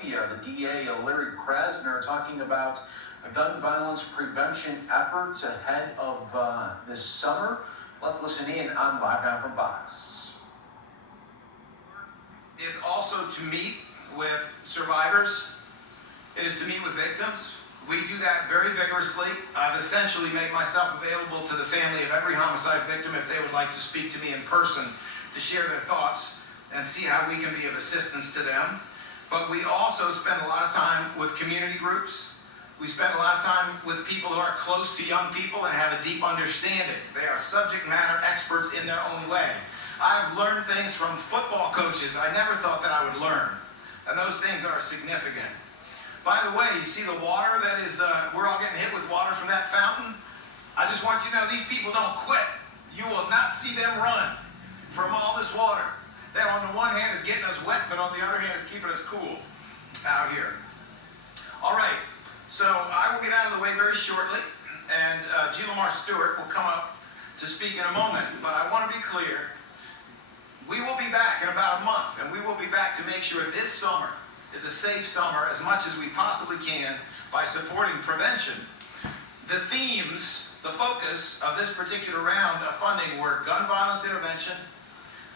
Philadelphia. The DA, Larry Krasner, talking about gun violence prevention efforts ahead of this summer. Let's listen in on Live Now from Fox. Is also to meet with survivors. It is to meet with victims. We do that very vigorously. I've essentially made myself available to the family of every homicide victim if they would like to speak to me in person to share their thoughts and see how we can be of assistance to them. But we also spend a lot of time with community groups. We spend a lot of time with people who are close to young people and have a deep understanding. They are subject matter experts in their own way. I've learned things from football coaches I never thought that I would learn. And those things are significant. By the way, you see the water that is, we're all getting hit with water from that fountain? I just want you to know these people don't quit. You will not see them run from all this water. That on the one hand is getting us wet, but on the other hand is keeping us cool out here. All right, so I will get out of the way very shortly, and G. Lamar Stewart will come up to speak in a moment, but I want to be clear. We will be back in about a month, and we will be back to make sure this summer is a safe summer as much as we possibly can by supporting prevention. The themes, the focus of this particular round of funding were gun violence intervention,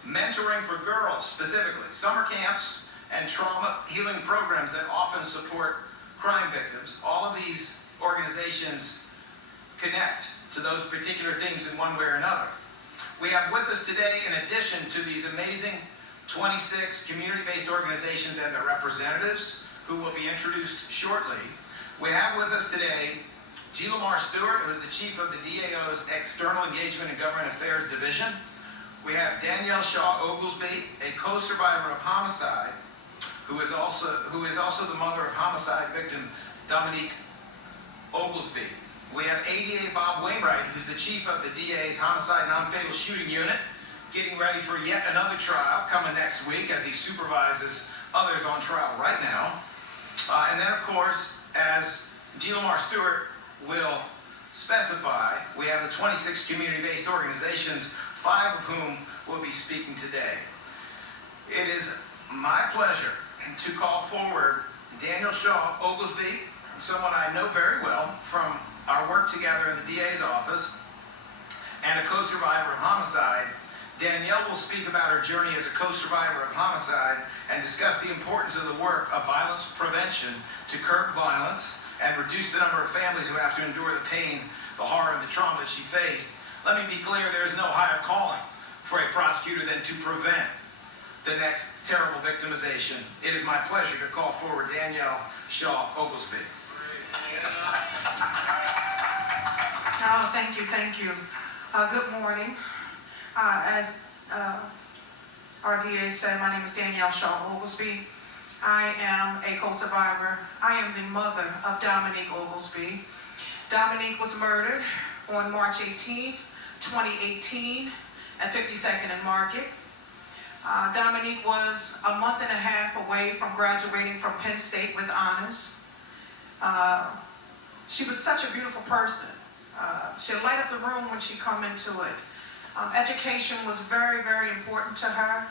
mentoring for girls specifically, summer camps, and trauma healing programs that often support crime victims. All of these organizations connect to those particular things in one way or another. We have with us today, in addition to these amazing 26 community-based organizations and their representatives, who will be introduced shortly, we have with us today G. Lamar Stewart, who is the chief of the DAO's External Engagement and Government Affairs Division. We have Danielle Shaw Oglesby, a co-survivor of homicide, who is also the mother of homicide victim Dominique Oglesby. We have ADA Bob Wainwright, who's the chief of the DA's Homicide Non-Fatal Shooting Unit, getting ready for yet another trial coming next week as he supervises others on trial right now. And then, of course, as G. Lamar Stewart will specify, we have the 26 community-based organizations, 5 of whom will be speaking today. It is my pleasure to call forward Danielle Shaw Oglesby, someone I know very well from our work together in the DA's office, and a co-survivor of homicide. Danielle will speak about her journey as a co-survivor of homicide and discuss the importance of the work of violence prevention to curb violence and reduce the number of families who have to endure the pain, the horror, and the trauma that she faced. Let me be clear, there is no higher calling for a prosecutor than to prevent the next terrible victimization. It is my pleasure to call forward Danielle Shaw Oglesby. Oh, thank you. Good morning. As our DA said, my name is Danielle Shaw Oglesby. I am a co-survivor. I am the mother of Dominique Oglesby. Dominique was murdered on March 18th, 2018 at 52nd and Market. Dominique was a month and a half away from graduating from Penn State with honors. She was such a beautiful person. She'd light up the room when she come into it. Education was very, very important to her.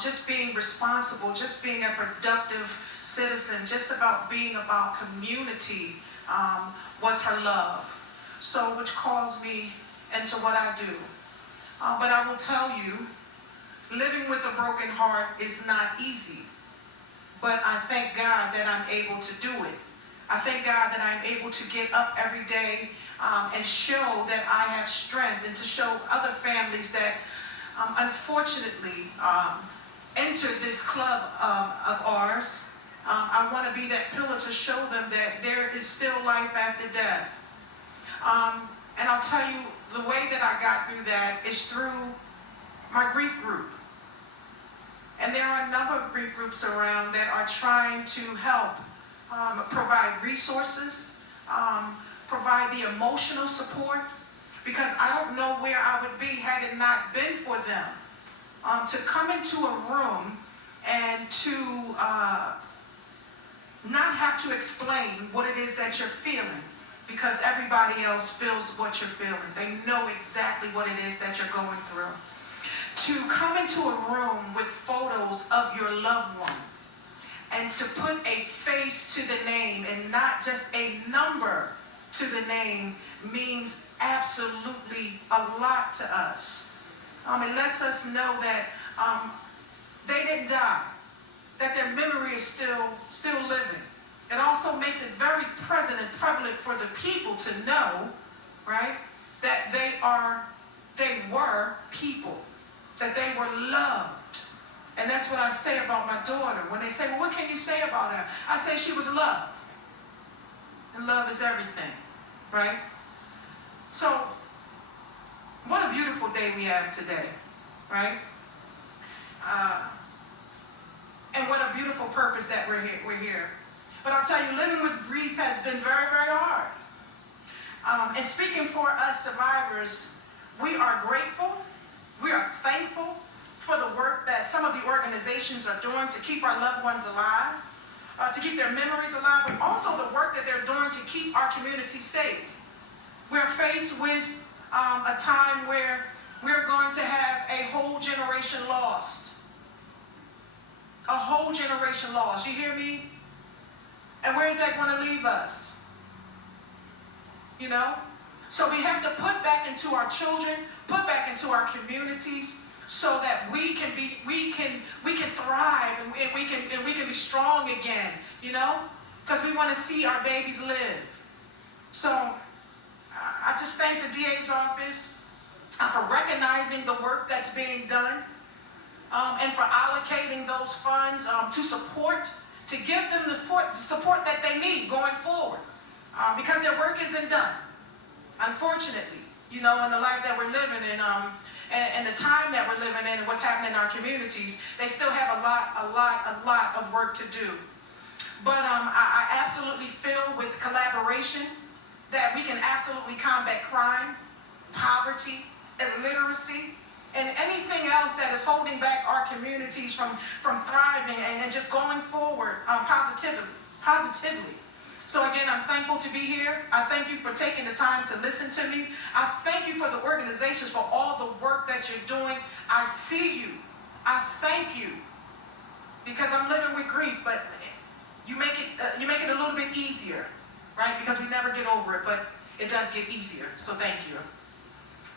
Just being responsible, just being a productive citizen, just about being about community was her love. So, which calls me into what I do. But I will tell you, living with a broken heart is not easy. But I thank God that I'm able to do it. I thank God that I'm able to get up every day and show that I have strength, and to show other families that unfortunately enter this club of ours. I want to be that pillar to show them that there is still life after death. And I'll tell you, the way that I got through that is through my grief group. And there are a number of grief groups around that are trying to help provide resources, provide the emotional support, because I don't know where I would be had it not been for them. To come into a room and to not have to explain what it is that you're feeling, because everybody else feels what you're feeling. They know exactly what it is that you're going through. To come into a room with photos of your loved one and to put a face to the name and not just a number to the name means absolutely a lot to us. It lets us know that they didn't die, that their memory is still living. It also makes it very present and prevalent for the people to know, right, that they were people, that they were loved. And that's what I say about my daughter. When they say, well, what can you say about her? I say she was loved. And love is everything, right? So, what a beautiful day we have today, right? And what a beautiful purpose that we're here. But I'll tell you, living with grief has been very, very hard. And speaking for us survivors, we are grateful, we are thankful for the work that some of the organizations are doing to keep our loved ones alive, to keep their memories alive, but also the work that they're doing to keep our community safe. We're faced with a time where we're going to have a whole generation lost. A whole generation lost. You hear me? And where is that going to leave us? You know? So we have to put back into our children, put back into our communities, so that we can thrive and we can be strong again. You know? Because we want to see our babies live. So I just thank the DA's office for recognizing the work that's being done, and for allocating those funds to support, to give them the support that they need going forward, because their work isn't done, unfortunately, you know, in the life that we're living in, and the time that we're living in and what's happening in our communities. They still have a lot of work to do. But I absolutely feel with collaboration that we can absolutely combat crime, poverty, illiteracy, and anything else that is holding back our communities from thriving and just going forward positively. So again, I'm thankful to be here. I thank you for taking the time to listen to me. I thank you for the organizations for all the work that you're doing. I see you. I thank you, because I'm living with grief, but you make it a little bit easier, right? Because we never get over it, but it does get easier. So thank you.